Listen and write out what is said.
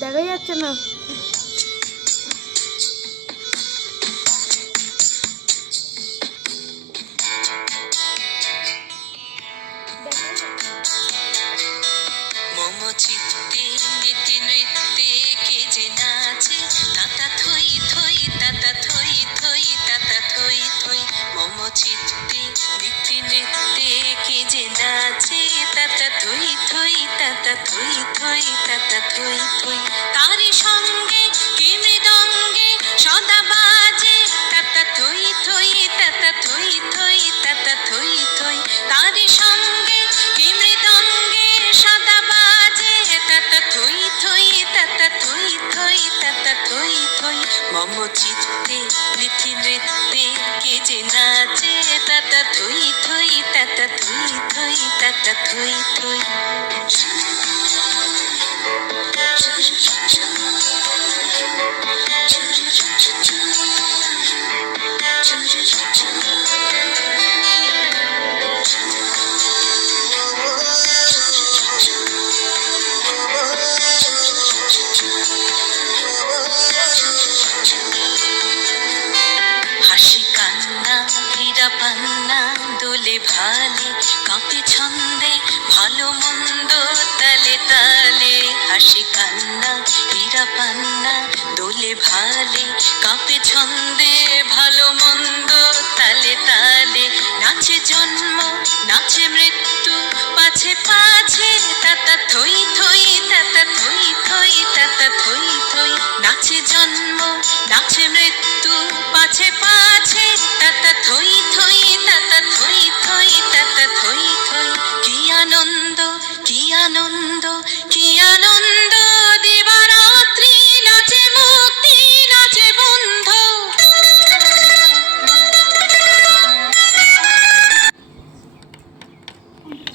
দেখাই যাচ্ছে না। মম চিত্তে নীতি নৃত্যে কে যে নাচে তাতা থই থই তাতা থই থই তাতা থই থই। মম চিত্তে নীতি নৃত্যে কে যে নাচে তাতা থই থই তাতা থই থই তাতা থই থই। তারি সঙ্গে কে মৃদঙ্গে সদা বাজে তাতা থই থই তাতা থই থই তাতা থই থই। তারি সঙ্গে কে মৃদঙ্গে সদা বাজে তাতা থই থই তাতা থই থই তাতা থই থই। মম চিত্তে নীতি নৃত্যে কে যে নাচে তাতা থই থই তাতা থই থই তাতা থই থই। হাসি কান্না হীরা পান্না দোলে ভালে কাঁপে ছন্দে ভালো মন্দ তালে তালে। হাসি কান্না হীরা পান্না দোলে ভালে কাঁপে ছন্দে ভালো মন্দ তালে তালে। নাচে জন্ম নাচে মৃত্যু পাছে পাছে তাতা থই থই তাতা থই থই তাতা থই থই। নাচে জন্ম নাচে মৃত্যু